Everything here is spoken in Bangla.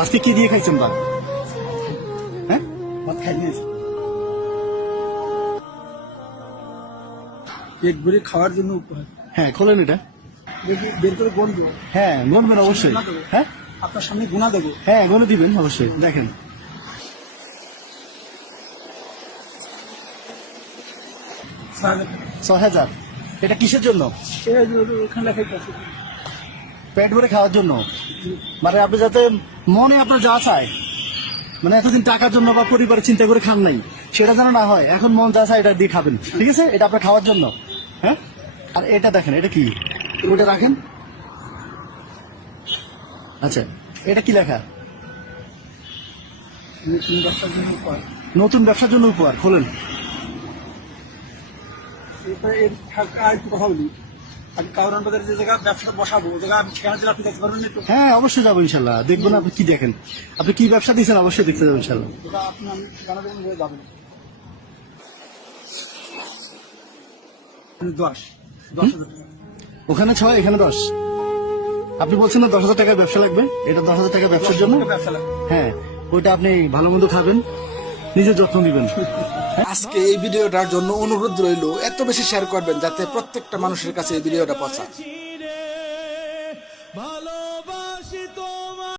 আজকে কি দিয়ে খাইছেন ভাত? হ্যাঁ, ভাত খাই নিয়েছি পেট ভরে খাওয়ার জন্য উপহার। হ্যাঁ, খোলেন এটা। দেখি বের করে গণবো। হ্যাঁ, গুনবেন অবশ্যই। গুণা দেবো। হ্যাঁ আপনার সামনে গুণা দেবো। হ্যাঁ, গুনে দিবেন অবশ্যই। দেখেন 6,000। এটা কিসের জন্য? ওখানে লেখাই আছে। পেট ভরে খাওয়ার জন্য। মানে আপনি যাতে মনে আপনার যা চায়, মানে এতদিন টাকার জন্য বা পরিবারের চিন্তা করে খান নাই, সেটা যেন না হয়। এখন মন যা চায় এটা দিয়ে খাবেন, ঠিক আছে? এটা আপনার খাওয়ার জন্য। হ্যাঁ, আর এটা দেখেন, এটা কি? ওটা রাখেন। আচ্ছা, এটা কি লেখা? নতুন ব্যবসার জন্য উপহার। নতুন ব্যবসার জন্য উপহার। খোলেন। এরপরে আর একটু কথা বলি। আমি কারণ বাজারে যে জায়গা ব্যবসা বসাবো, ওই জায়গা আমি ঠিকানা দিলে আপনি দেখতে পারবেন না একটু? হ্যাঁ, অবশ্যই যাবো ইনশাল্লাহ। দেখবো না আপনি কি দেখেন? আপনি কি ব্যবসা দিয়েছেন অবশ্যই দেখতে যাবো ইনশাল্লাহ। ওটা আপনি আমি ঠিকানা দেবেন, বলে যাবেন। 10,000 টাকা। ওখানে 6, এখানে 10। আপনি বলছেন না 10,000 টাকার ব্যবসা লাগবে? এটা 10,000 টাকা ব্যবসার জন্য। ব্যবসা লাগবে। হ্যাঁ, ওইটা আপনি ভালো মন্দ খাবেন, নিজের যত্ন নিবেন। আজকে এই ভিডিওটার জন্য অনুরোধ রইল এত বেশি শেয়ার করবেন যাতে প্রত্যেকটা মানুষের কাছে এই ভিডিওটা পৌঁছায়।